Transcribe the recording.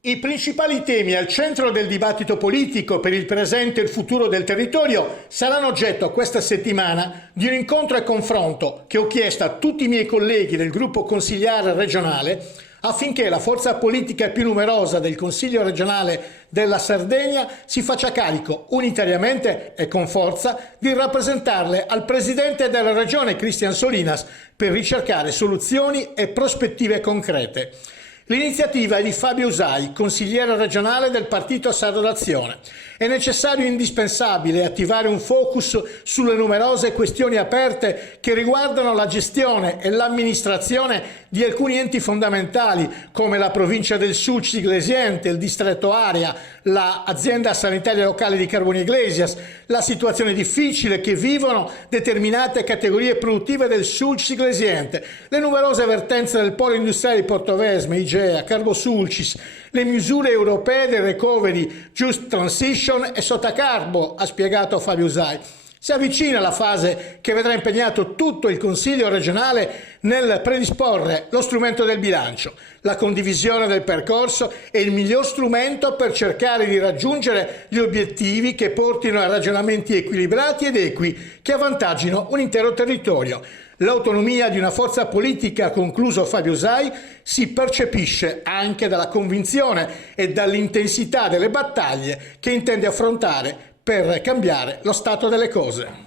I principali temi al centro del dibattito politico per il presente e il futuro del territorio saranno oggetto questa settimana di un incontro e confronto che ho chiesto a tutti i miei colleghi del gruppo consigliare regionale affinché la forza politica più numerosa del Consiglio regionale della Sardegna si faccia carico unitariamente e con forza di rappresentarle al presidente della regione Cristian Solinas per ricercare soluzioni e prospettive concrete. L'iniziativa è di Fabio Usai, consigliere regionale del Partito Sardo d'Azione. È necessario e indispensabile attivare un focus sulle numerose questioni aperte che riguardano la gestione e l'amministrazione di alcuni enti fondamentali come la provincia del Sulcis Iglesiente, il distretto Area, l'azienda sanitaria locale di Carboni Iglesias, la situazione difficile che vivono determinate categorie produttive del Sulcis Iglesiente, le numerose vertenze del polo industriale di Portovesme, Igea, Carbo Sulcis, le misure europee del Recovery, Just Transition e Sotacarbo, ha spiegato Fabio Usai. Si avvicina la fase che vedrà impegnato tutto il Consiglio regionale nel predisporre lo strumento del bilancio. La condivisione del percorso è il miglior strumento per cercare di raggiungere gli obiettivi che portino a ragionamenti equilibrati ed equi che avvantaggino un intero territorio. L'autonomia di una forza politica, ha concluso Fabio Usai, si percepisce anche dalla convinzione e dall'intensità delle battaglie che intende affrontare per cambiare lo stato delle cose.